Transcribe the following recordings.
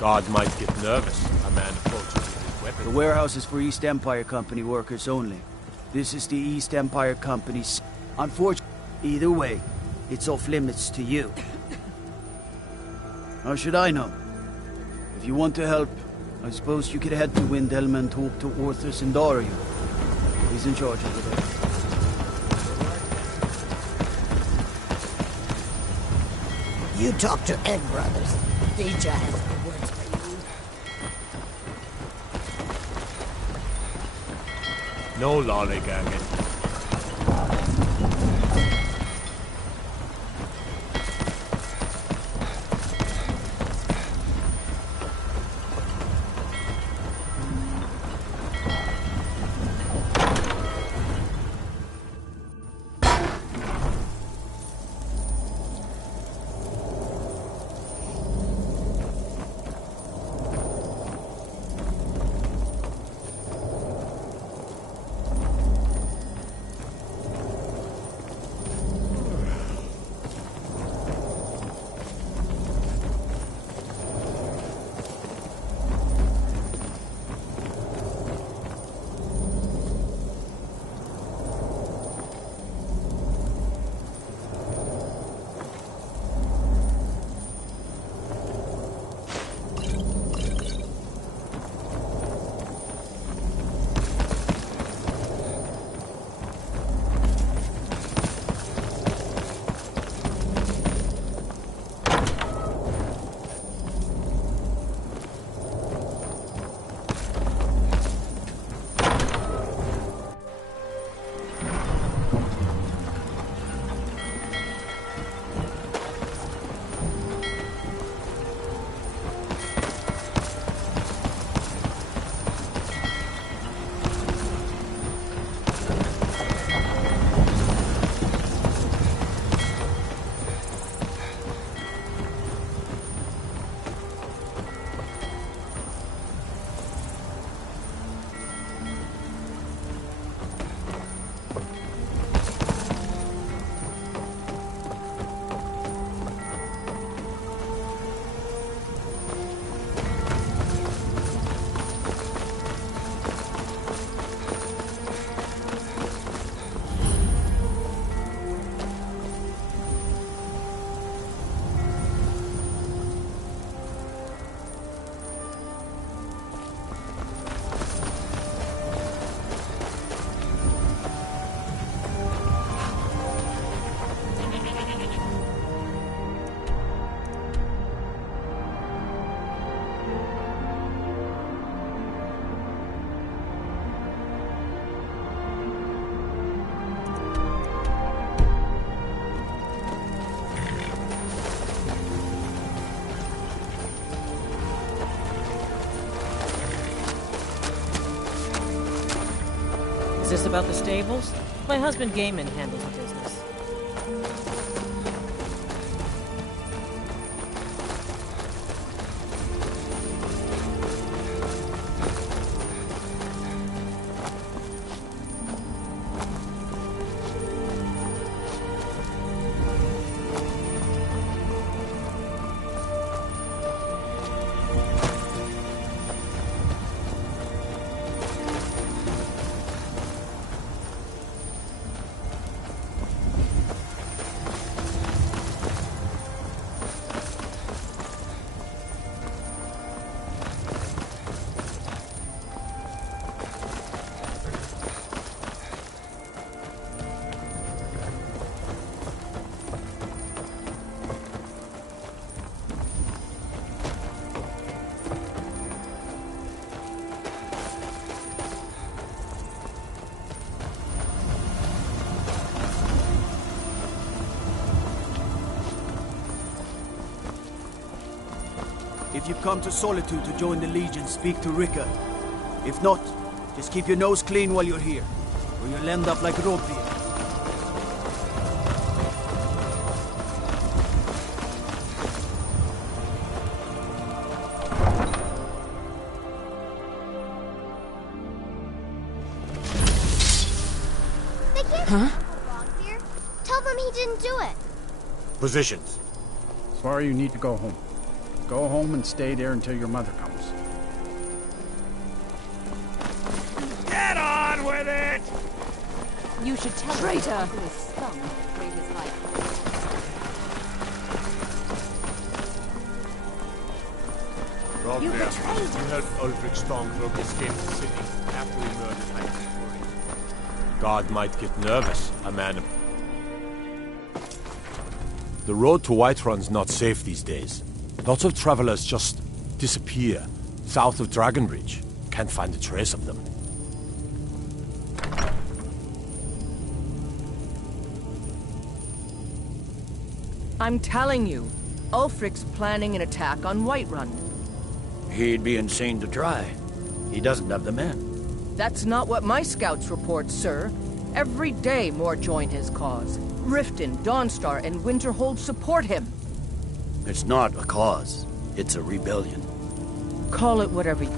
Guard might get nervous. A man approaches with his weapon. The warehouse is for East Empire Company workers only. This is the East Empire Company's. Unfortunately, either way, it's off limits to you. How should I know? If you want to help, I suppose you could head to Windhelm and talk to Orthus and Dario. He's in charge over there. You talk to Ed Brothers. Deja has the words for you. No lollygagging. Is this about the stables? My husband Gaiman handles the business. If you've come to Solitude to join the Legion, speak to Rickard. If not, just keep your nose clean while you're here, or you'll end up like Robbie. Tell them he didn't do it. Positions. Sorry you need to go home. Go home and stay there until your mother comes. Get on with it! You should tell Traitor! him who is scum to free his life. Rob You there. betrayed us. You helped Ulfric Stormcloak escape the city after we murdered Heinrich. God might get nervous, a man of... The road to Whiterun's not safe these days. Lots of travelers just disappear south of Dragonbridge. Can't find a trace of them. I'm telling you, Ulfric's planning an attack on Whiterun. He'd be insane to try. He doesn't have the men. That's not what my scouts report, sir. Every day more join his cause. Riften, Dawnstar, and Winterhold support him. It's not a cause. It's a rebellion. Call it whatever you...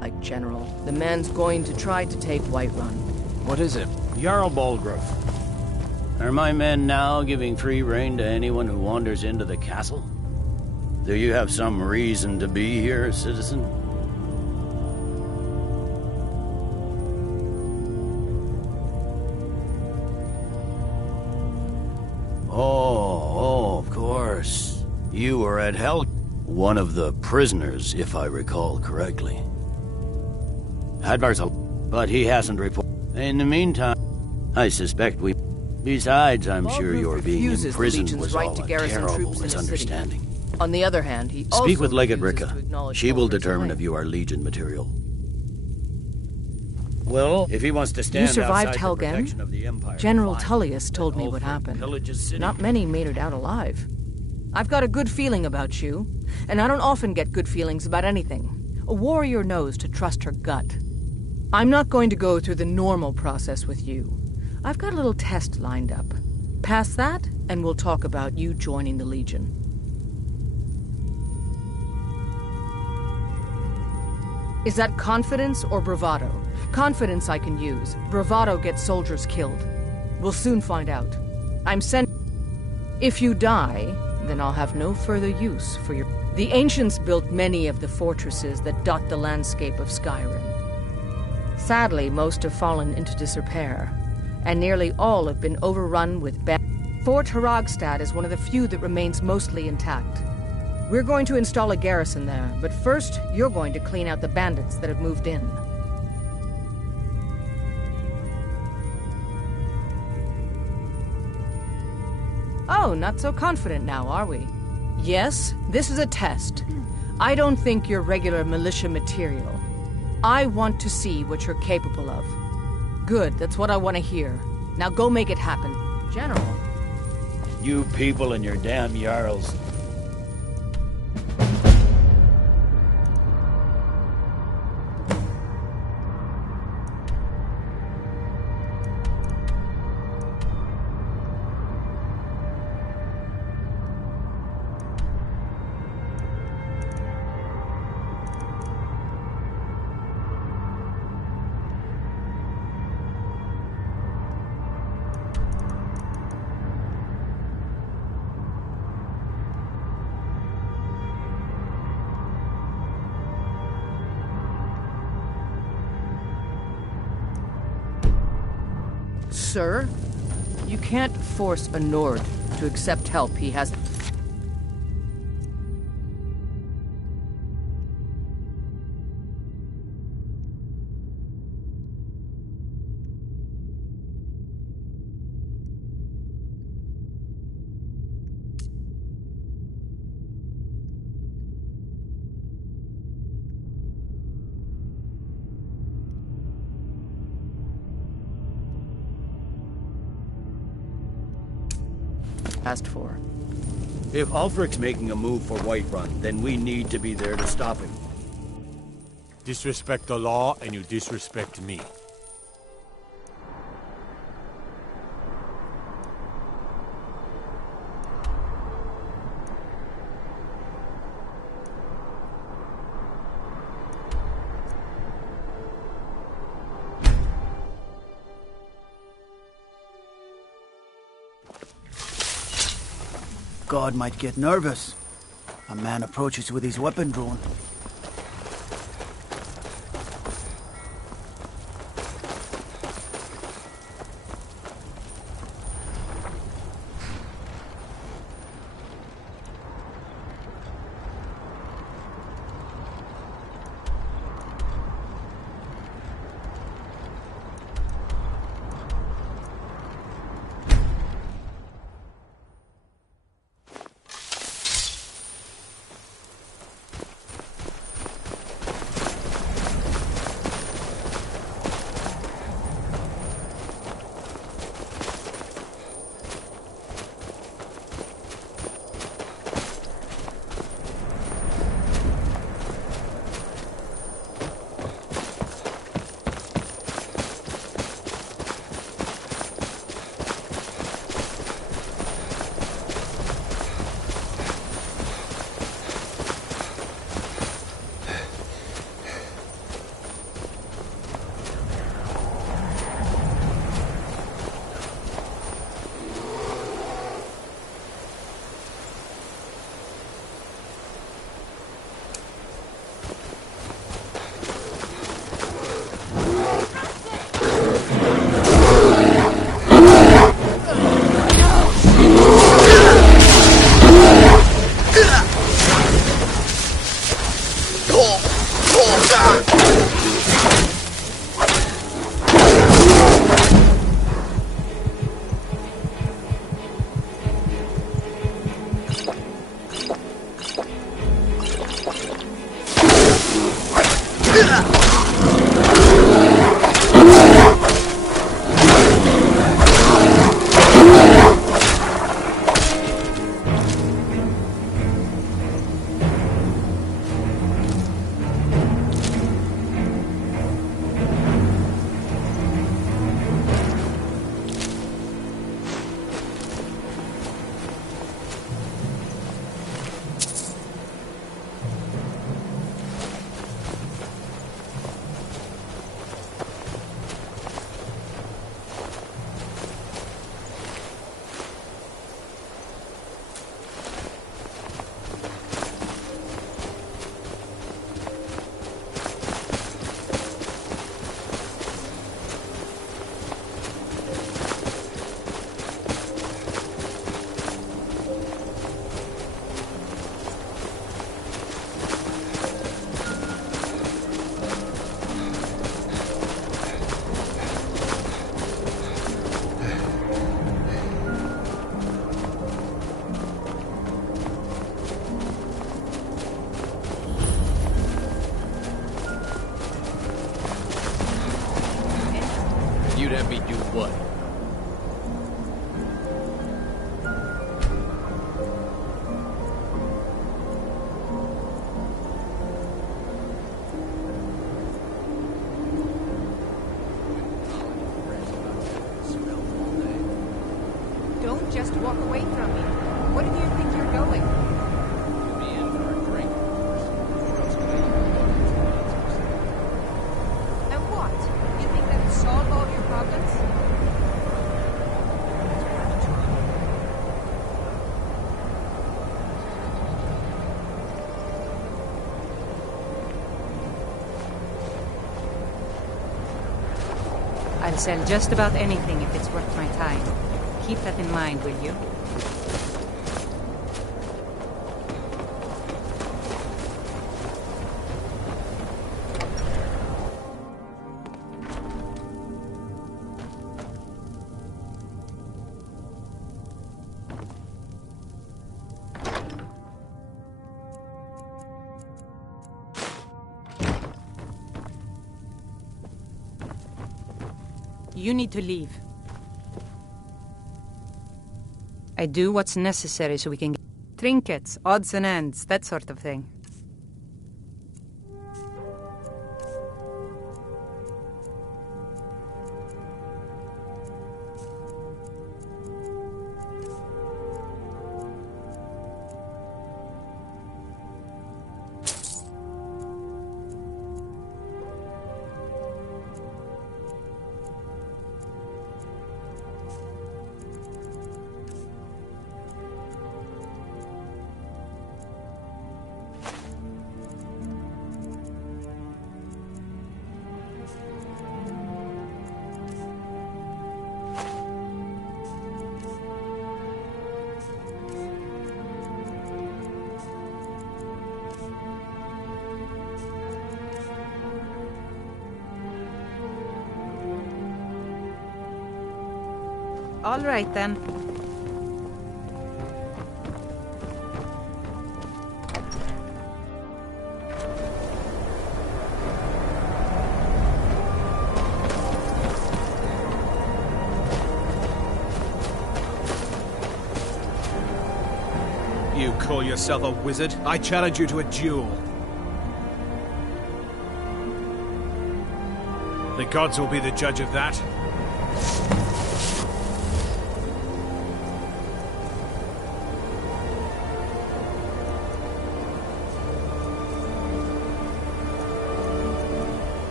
Like General, the man's going to try to take Whiterun. What is it? Jarl Balgruuf. Are my men now giving free rein to anyone who wanders into the castle? Do you have some reason to be here, citizen? Oh, of course. You were at Hell... One of the prisoners, if I recall correctly. Hadvar's a... But he hasn't reported. In the meantime, I suspect we... Besides, I'm sure your being imprisoned was all a terrible misunderstanding. On the other hand, he also Speak with Legate refuses to Ricka. acknowledge She will Ulfric's determine claim. if you are Legion material. Well, if he wants to stand You survived outside the Helgen? protection of the Empire, General fine. Tullius told me But what Ulfric happened. pillages city. Not many made it out alive. I've got a good feeling about you, and I don't often get good feelings about anything. A warrior knows to trust her gut. I'm not going to go through the normal process with you. I've got a little test lined up. Pass that, and we'll talk about you joining the Legion. Is that confidence or bravado? Confidence I can use. Bravado gets soldiers killed. We'll soon find out. If you die, then I'll have no further use for your... The ancients built many of the fortresses that dot the landscape of Skyrim. Sadly, most have fallen into disrepair, and nearly all have been overrun with Fort Haragstad is one of the few that remains mostly intact. We're going to install a garrison there, but first, you're going to clean out the bandits that have moved in. Oh, not so confident now, are we? Yes, this is a test. I don't think you're regular militia material. I want to see what you're capable of. Good, that's what I want to hear. Now go make it happen. General. You people and your damn Jarls. Sir, you can't force a Nord to accept help he has... asked for. If Ulfric's making a move for Whiterun, then we need to be there to stop him. Disrespect the law, and you disrespect me. God might get nervous. A man approaches with his weapon drawn. You'd have me do what? Don't just walk away from me. Where do you think you're going? Me in for a drink. And what? You think that will solve all your problems? I'll sell just about anything if it's worth my time. Keep that in mind, will you? You need to leave. I do what's necessary so we can get trinkets, odds and ends, that sort of thing. All right, then. You call yourself a wizard? I challenge you to a duel. The gods will be the judge of that.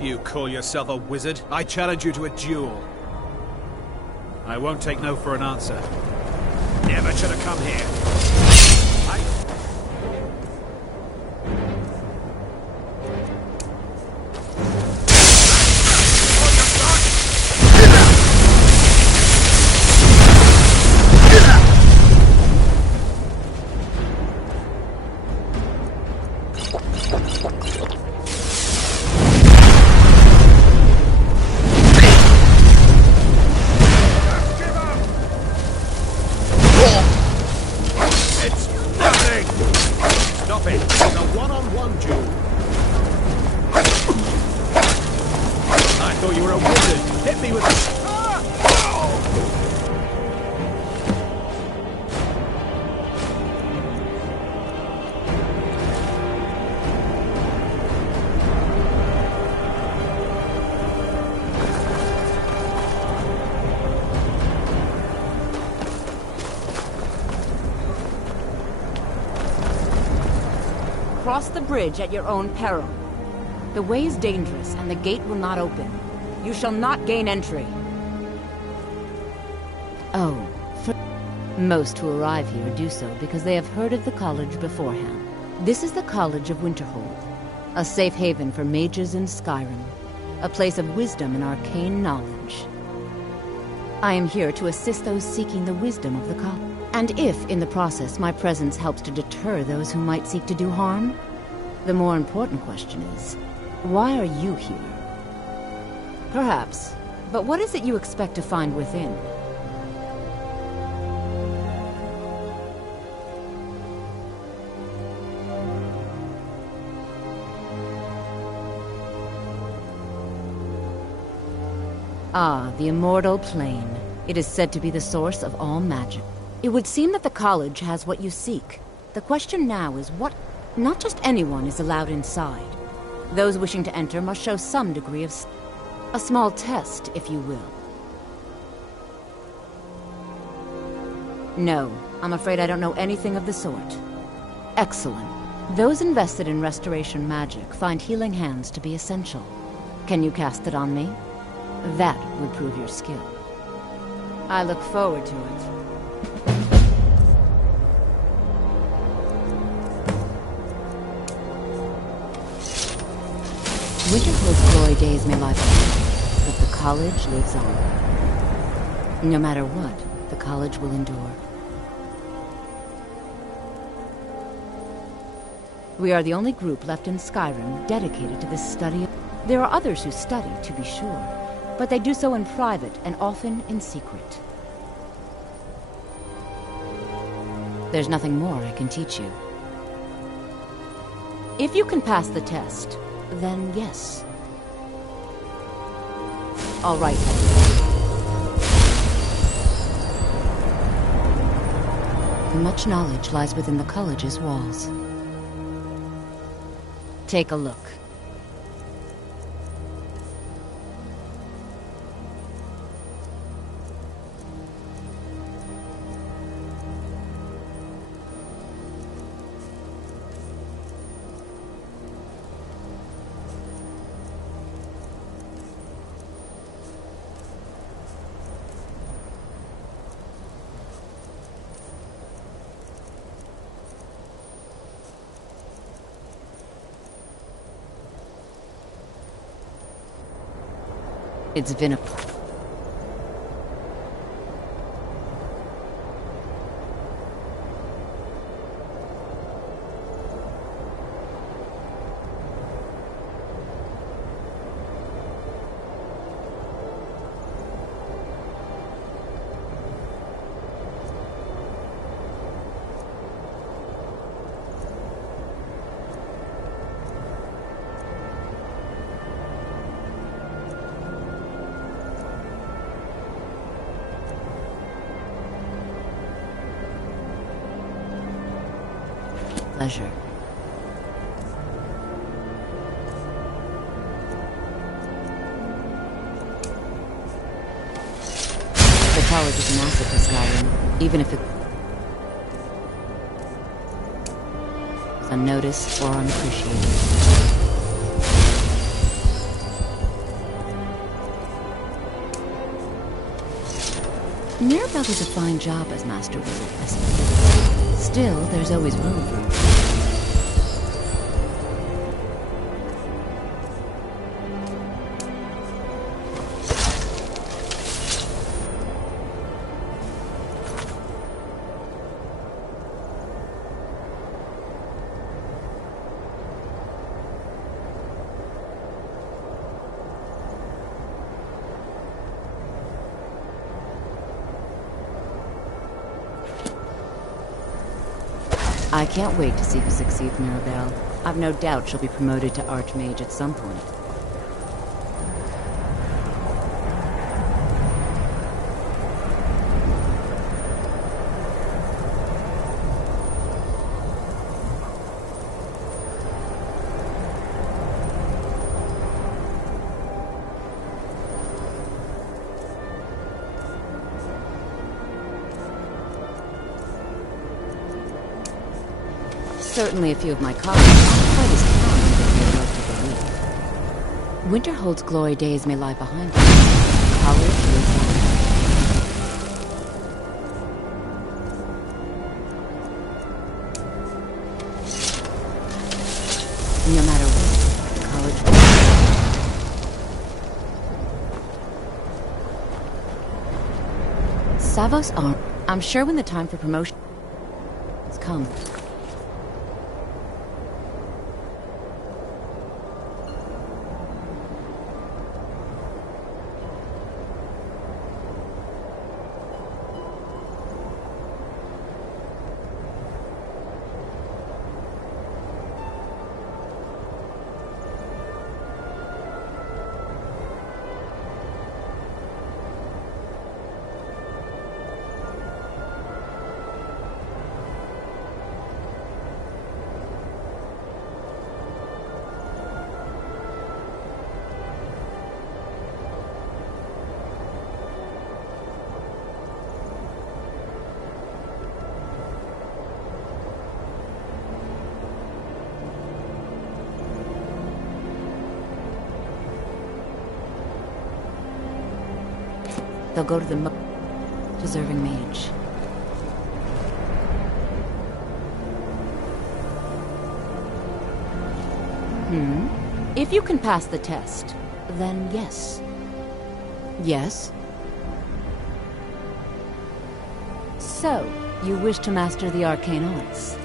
You call yourself a wizard? I challenge you to a duel. I won't take no for an answer. Never should have come here. Cross the bridge at your own peril. The way is dangerous, and the gate will not open. You shall not gain entry. Oh, most who arrive here do so because they have heard of the college beforehand. This is the College of Winterhold, a safe haven for mages in Skyrim, a place of wisdom and arcane knowledge. I am here to assist those seeking the wisdom of the college. And if, in the process, my presence helps to deter those who might seek to do harm, the more important question is, why are you here? Perhaps, but what is it you expect to find within? Ah, the Immortal Plane. It is said to be the source of all magic. It would seem that the college has what you seek. The question now is what... Not just anyone is allowed inside. Those wishing to enter must show some degree of... A small test, if you will. No, I'm afraid I don't know anything of the sort. Excellent. Those invested in restoration magic find healing hands to be essential. Can you cast it on me? That would prove your skill. I look forward to it. Winterhold's glory days may lie behind, but the college lives on. No matter what, the college will endure. We are the only group left in Skyrim dedicated to this study. There are others who study, to be sure, but they do so in private and often in secret. There's nothing more I can teach you. If you can pass the test, then yes. All right, then. Much knowledge lies within the college's walls. Take a look. It's been a... pleasure. The college is an asset to Skyrim, even if it is unnoticed or unappreciated. Mirabelle does a fine job as Master Wizard. Still, there's always room for improvement. I can't wait to see who succeeds Mirabelle. I've no doubt she'll be promoted to Archmage at some point. Certainly a few of my colleagues aren't quite as talented as they'd like to believe. Winterhold's glory days may lie behind us. College lives on. No matter what, the college will. Savos aren't. I'm sure when the time for promotion has come. They'll go to the most deserving mage. If you can pass the test, then yes. Yes? So, you wish to master the arcane arts?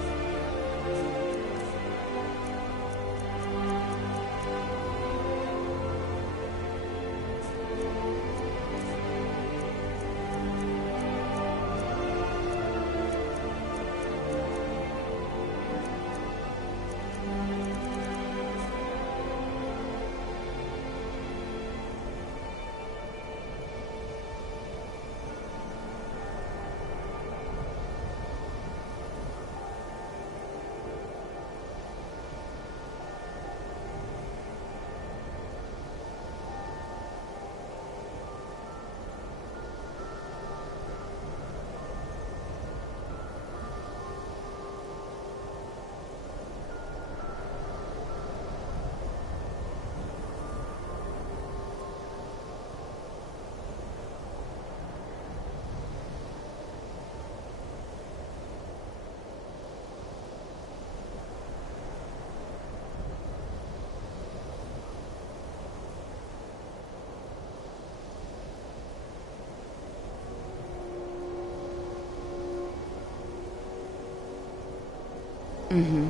Mm-hmm.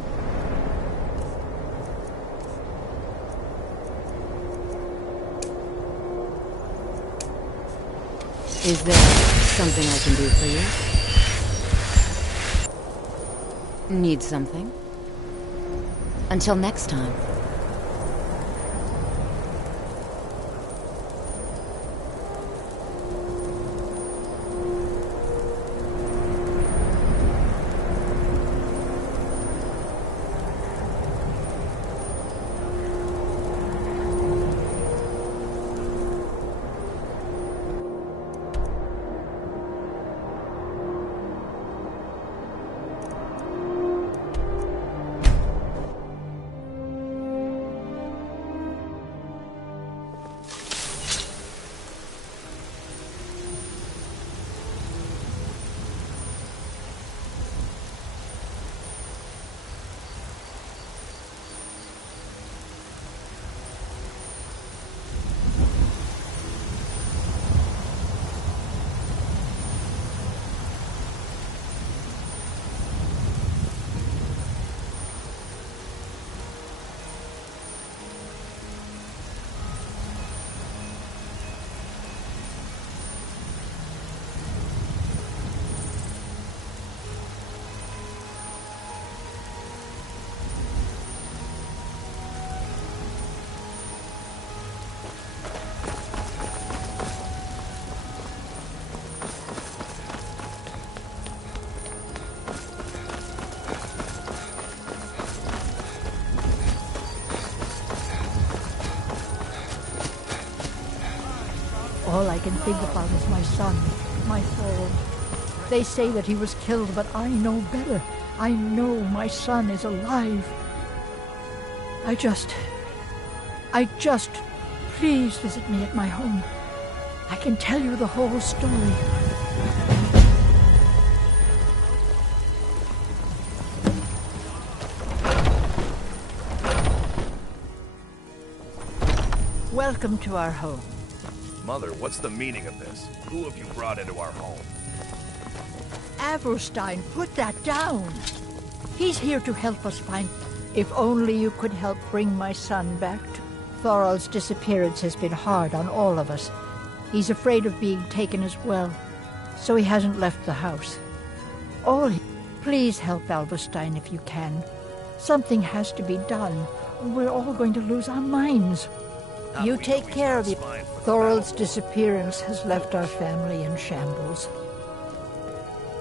Is there something I can do for you? Need something? Until next time. All I can think about is my son, my Thor. They say that he was killed, but I know better. I know my son is alive. I just... Please visit me at my home. I can tell you the whole story. Welcome to our home. Mother, what's the meaning of this? Who have you brought into our home? Averstein, put that down. He's here to help us find... If only you could help bring my son back to... Thorald's disappearance has been hard on all of us. He's afraid of being taken as well, so he hasn't left the house. Please help Alverstein if you can. Something has to be done. We're all going to lose our minds. You take care of it. Thorald's disappearance has left our family in shambles.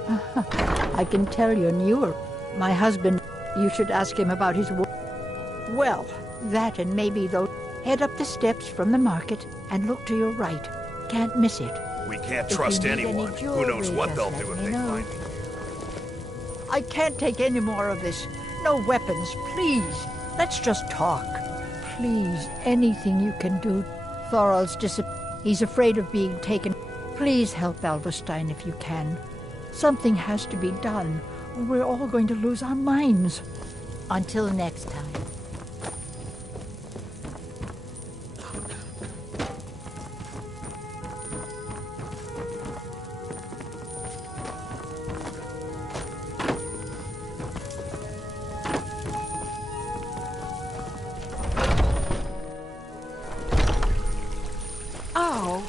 I can tell you're newer. My husband, you should ask him about his work. Well, that and maybe those. Head up the steps from the market and look to your right. Can't miss it. We can't trust anyone. Who knows what they'll do if they find me. I can't take any more of this. No weapons, please. Let's just talk. Please, anything you can do. Thorald's He's afraid of being taken. Please help Alverstein if you can. Something has to be done, or we're all going to lose our minds. Until next time. Oh.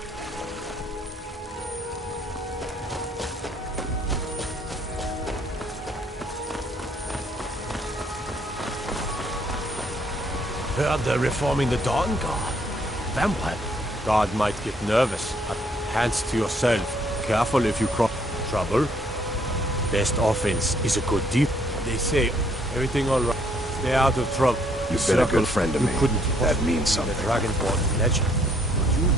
Heard they're reforming the Dawn Guard. Vampire. Guard might get nervous, but hands to yourself. Careful if you cross trouble. Best offense is a good deed. They say everything all right. Stay out of trouble. You've been a good friend to me. Couldn't That means something. The Dragonborn legend. But you...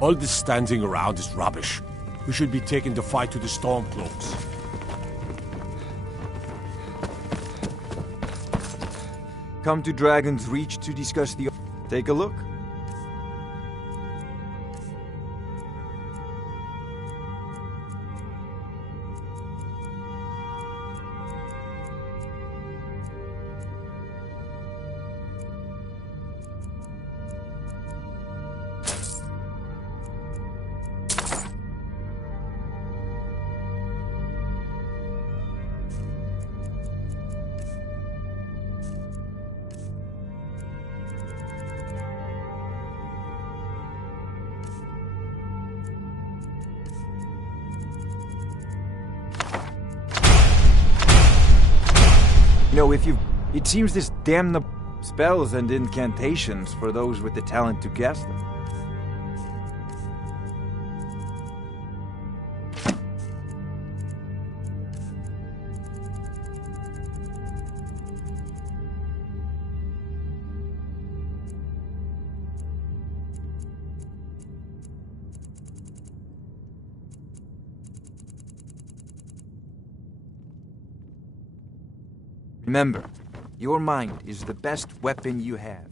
All this standing around is rubbish. We should be taking the fight to the Stormcloaks. Come to Dragon's Reach to discuss the... Take a look. If you... It seems this damnable spells and incantations for those with the talent to cast them. Remember, your mind is the best weapon you have.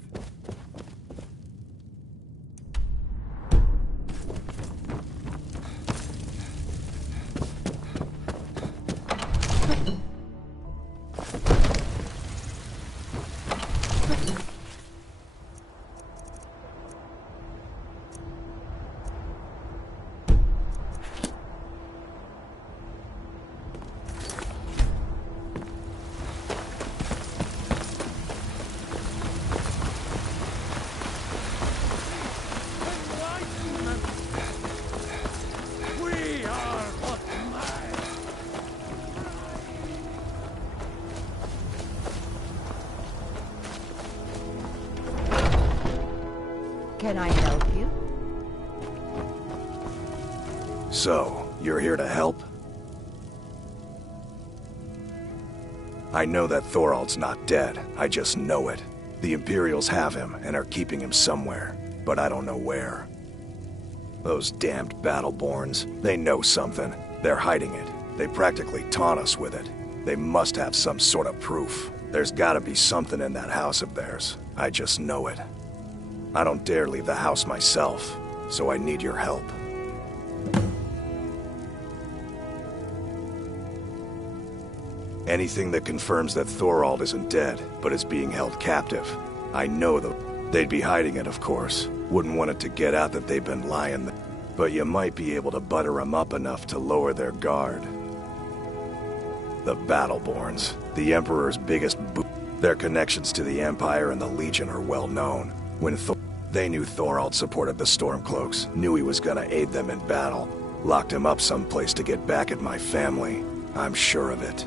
Can I help you? So, you're here to help? I know that Thorald's not dead. I just know it. The Imperials have him and are keeping him somewhere, but I don't know where. Those damned Battleborns, they know something. They're hiding it. They practically taunt us with it. They must have some sort of proof. There's gotta be something in that house of theirs. I just know it. I don't dare leave the house myself, so I need your help. Anything that confirms that Thorald isn't dead, but is being held captive. I know they'd be hiding it, of course. Wouldn't want it to get out that they've been lying there. But you might be able to butter them up enough to lower their guard. The Battleborns, the Emperor's biggest Their connections to the Empire and the Legion are well known. When they knew Thorald supported the Stormcloaks, knew he was gonna aid them in battle, locked him up someplace to get back at my family. I'm sure of it.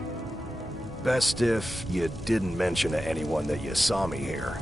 Best if you didn't mention to anyone that you saw me here.